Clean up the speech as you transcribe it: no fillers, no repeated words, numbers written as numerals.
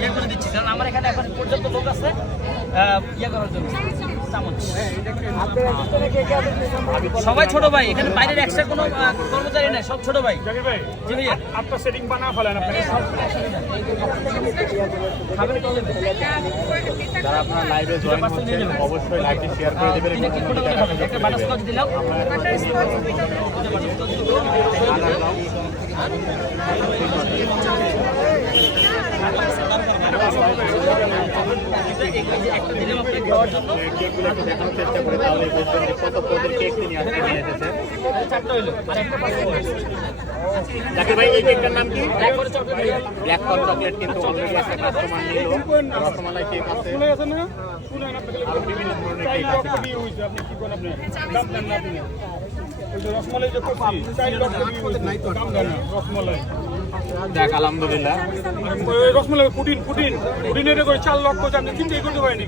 ইয়ে করে দিচ্ছি, কারণ আমার এখানে এখন পর্যাপ্ত লোক আছে ইয়ে করার জন্য চামচ। সবাই ছোট ভাই, এখানে বাইরের এক্সট্রা কোনো কর্মচারী নাই, সব ছোট ভাই। জি ভাইয়া, আপনার সেটিং বানা ফেলেন আপনি। যারা আপনারা লাইভে জয়েন হচ্ছেন অবশ্যই লাইভটি শেয়ার করে দেবেন এবং একটা বাটারস্কচ দিলাম। একটা দিলাম আপনাকে খাওয়ার জন্য। কেকগুলো একটু দেখানোর চেষ্টা করে, তাহলে বুঝবেন যে কত প্রকার কেক তিনি আজকে নিয়ে এসেছেন। চারটা হইলো আর একটা পাঁচটা হয়েছে। জাকির ভাই, এই কেকটার নাম কি? Black forest chocolate. Black forest chocolate কিন্তু অলরেডি একটা কাস্টমার নিল। রসমালাই কেক আছে, শুনে গেছেন না? শুনেন আপনাকে আরো বিভিন্ন ধরনের কেক আছে। আপনি কি করেন আপনি? দাম দেন না আপনি। ওই যে রসমালাই যে করছি, চাইল দাম দেন না রসমালাই। দেখ আলহামদুলিল্লাহ। রসমালাই পুডিন এটা করে 4 লক্ষ আপনি চিন্তাই করতে পারেনি।